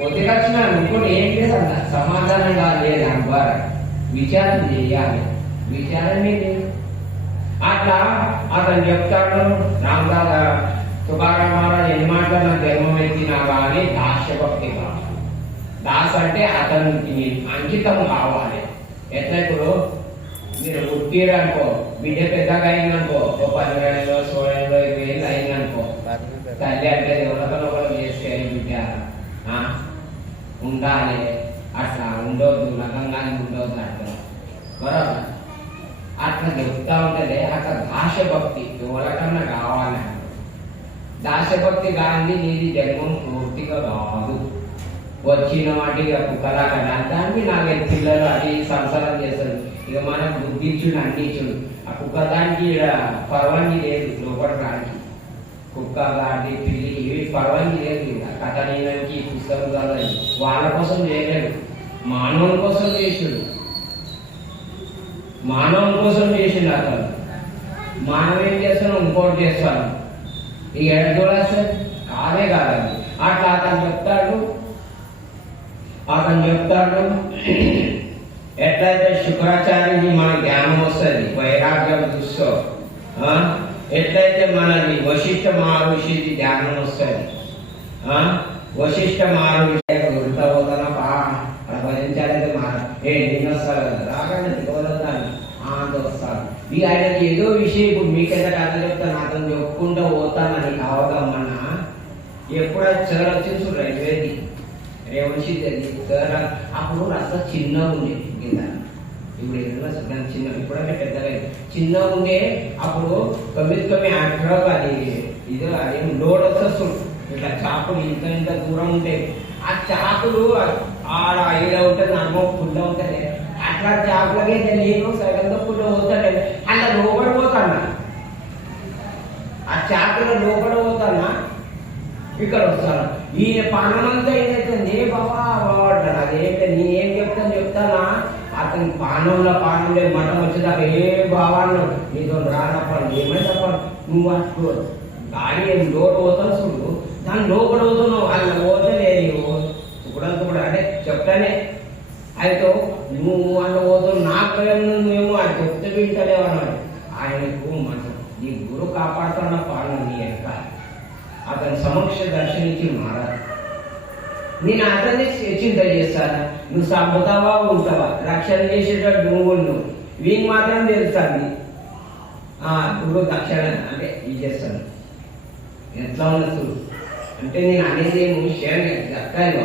పొద్దుకొచ్చిన ఇంకోటి ఏం లేదన్న సమాధానంగా లేదు ద్వారా విచారణ చేయాలి. విచారణ లేదు. అట్లా అతను చెప్తాడు రామదాస్ తుకారాం మహారాజ్ ఎన్ని మాటలు నాకు జన్మం ఎత్తినా కానీ దాస్యభక్తి కావాలి. దాస్ అంటే అతనికి అంకితం కావాలి. ఎట్లా ఇప్పుడు మీరు పుట్టిరనుకో, బిడ్డ పెద్దగా అయిందనుకో, ఓ 10 ఏళ్ళు 16 ఏళ్ళు 20 ఏళ్ళు అయిందనుకో, తల్లి అంటే ఎవరికో చేస్తే బిడ్డ ఉండాలి, అట్లా ఉండొద్దు, నగంగానే ఉండొద్దు అట్లా బరాబర్ అట్లా చెప్తా ఉంటే అట్లా దాస్యభక్తి ఎవరికన్నా కావాలి. దాస్యభక్తి కానీ నీది జన్మం పూర్తిగా కాదు. వచ్చిన వాటికి కుక్కలాగా దానికి నాలుగు పిల్లలు అది సంసారం చేస్తారు. ఇక మనం బుద్ధించుడు అందించుడు ఆ కుక్క దానికి పర్వాన్ని లేదు. లోపడడానికి కుక్క గాడి పిల్లి ఇవి పర్వాన్ని లేదు. కథ నీళ్ళకి పుస్తకం చదవాలి. వాళ్ళ కోసం చేయలేదు, మానవుని కోసం చేసాడు. మానవుని కోసం చేసిండు అతను. మానవం ఏం చేస్తాను, ఇంకోటి చేస్తాను. ఇక ఎడ చూడాలి కాదే కాదండి. అట్లా అతను చెప్తాడు ఎట్లయితే శుక్రాచార్యకి మన జ్ఞానం వస్తుంది, వైరాగ్యం చూస్తూ ఎట్లయితే మనది వశిష్ఠ మహర్షికి జ్ఞానం వస్తుంది. వశిష్ఠ మహర్షి ఉల్టా పోతానా అక్కడ భరించాలంటే నేను వస్తాను కదా రాగానే దిగవద్దాను అంత వస్తాను. ఇక ఆయనకి ఏదో విషయం ఇప్పుడు మీకైతే కథ చెప్తాను, అతను చెప్పుకుంటూ పోతానని కావదమ్మన్నా ఎప్పుడు వచ్చి రైల్వేది రేవంశీ సార్ అప్పుడు రస్తా చిన్నగా ఉండే కింద. ఇప్పుడు ఏదైనా చిన్న ఇప్పుడంటే పెద్దగా చిన్నగా ఉండే. అప్పుడు 9 యాక్టర్ అది ఇది అదేం లోడ్ వస్తుంది. ఇట్లా చాకులు ఇంత దూరం ఉంటాయి. ఆ చాకులు ఆడ ఐడ ఉంటుంది, అనుభవం పుల్ల ఉంటుంది. అట్లా చాకులకే నేను సగంతో పుల్ల పోతాడే అలా లోపడిపోతానా, ఆ చాకులో లోపడిపోతానా ఇక్కడ వస్తాను. ఈయన పానమంతా ఏదైతుంది బాబా బాగుంటాడు. అదేంటే నేనేం చెప్తానా అతని పానంలో మఠం వచ్చేదాకా ఏ బావాను నీతో రానప్పుడు ఏమైనా తప్పడు. నువ్వు అటు గాలి లోటు పోతావు చూడు, దాన్ని లోపల పోతున్నావు. అలా పోతలే నువ్వు చూడంతా కూడా అంటే చెప్తానే అయితే నువ్వు అన్న పోతావు. నాకు భయం నువ్వేమో అది చెప్తే వింటలేవన్నాడు. ఆయనకు మనం నీ గురు కాపాడుతున్న పాలన నీ యొక్క అతని సమక్ష దర్శనించి మారాలి. నేను అతన్ని చింత చేస్తాను. నువ్వు సంపుతావా ఉంటావా, రక్షణ చేసేటట్టు నువ్వు వీనికి మాత్రం తెలుస్తాను. ఇప్పుడు రక్షణ అంటే ఇది చేస్తాను ఎట్లా ఉన్నట్టు అంటే నేను అనేది ఏమో విషయాన్ని చెప్తాను.